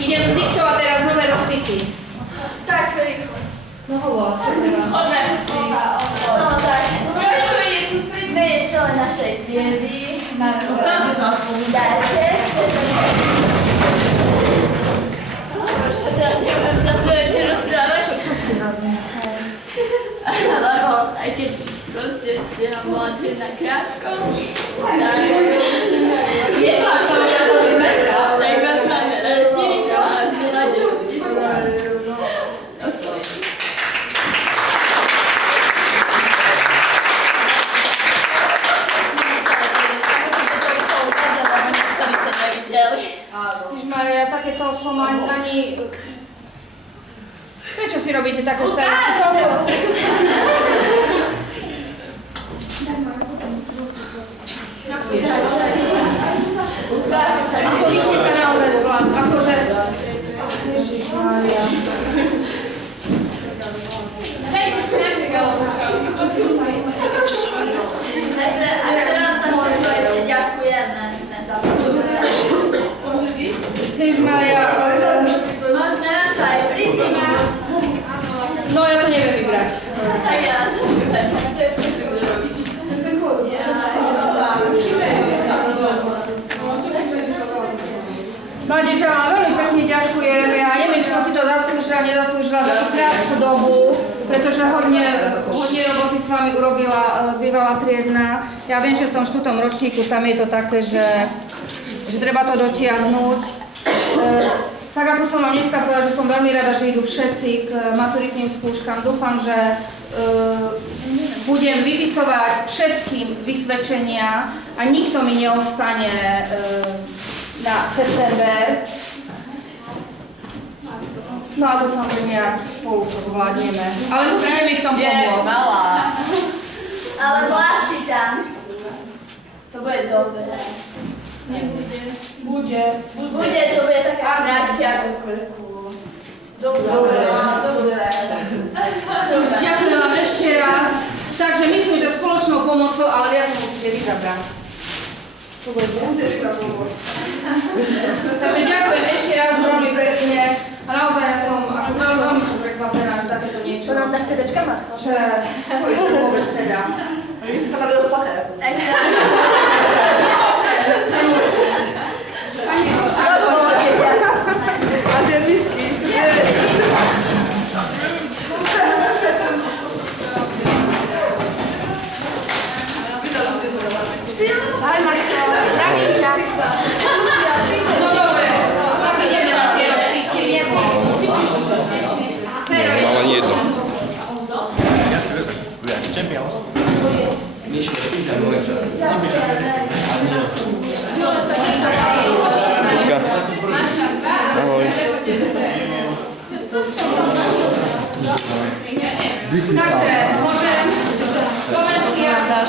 Idem diktovať teraz nové rozpisy. Tak, rýchlo. No hovor, čo treba? No tak. Musíme to vedieť sústrediť. Vedieť celé našej triedy. Stále sa Dáte. A teraz neviem zase ešte rozprávať. Čo si rozmyslel? Lebo aj keď proste ste nám bola triedna krátko, tak je to, čo ja to vymerka. Tak vás máme radi, že vás neradi rozpisy vás osvojili. Ježišmaria, takéto som ani... Prečo si robíte také starosti? Toľko? Ako vy ste sa naozaj zvládli? Akože... Ježišmaria. Takže a ešte vám za všetko ešte ďakujeme. Ježišmaria... Môžeme vám to aj pripínať. No ja to neviem vybrať. Tak ja to neviem. To je to, čo budú robiť. Mládež, ja vám veľmi pekne ďakujem. Ja neviem, či som si to zaslúžila, nezaslúžila za tú krátku dobu, pretože hodne roboty s vami urobila bývalá triedna. Ja viem, že v tom 4. ročníku tam je to také, že treba to dotiahnuť. Tak ako som vám dneska povedala, že som veľmi rada, že idú všetci k maturitným skúškam. Dúfam, že budem vypisovať všetkým vysvedčenia a nikto mi neostane na september. No a dúfam, že nejak spolu to zvládneme. Ale musíte mi v tom pomôcť. Ale vlasy tam sú. To bude dobré. Nebude. Bude. Bude, to bude taká kratšia ku krku. Dobre. Ďakujem vám ešte raz. Takže myslím, že spoločnou pomocou, ale viac musíte vy zabrať. Takže ďakujem ešte raz veľmi pekne. A naozaj ja som ako veľmi som prekvapená, že takéto niečo. Čo nám dáš TDčka, Max? Čo ešte vôbec teda. Vy ste sa mali rozplakať. Ešte. A tie whisky. Ahoj, Maxo. Zdravím ťa. No dobre, tak ideme na tie rozpisy. Ale nie jedno. Champions. Mitka. Ahoj. Takže môžem slovenský jazyk.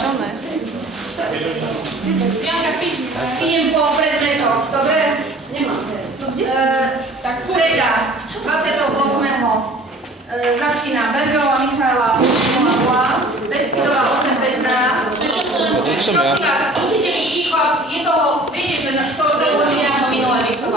Idem po predmetoch, dobre? Nemám. Tak streda, 28. Začína Bergerová Michaela 8.00, Beskydová 8.15. To som ja. Musíte byť ticho, je toho, viete, že z toho minulé diktovala.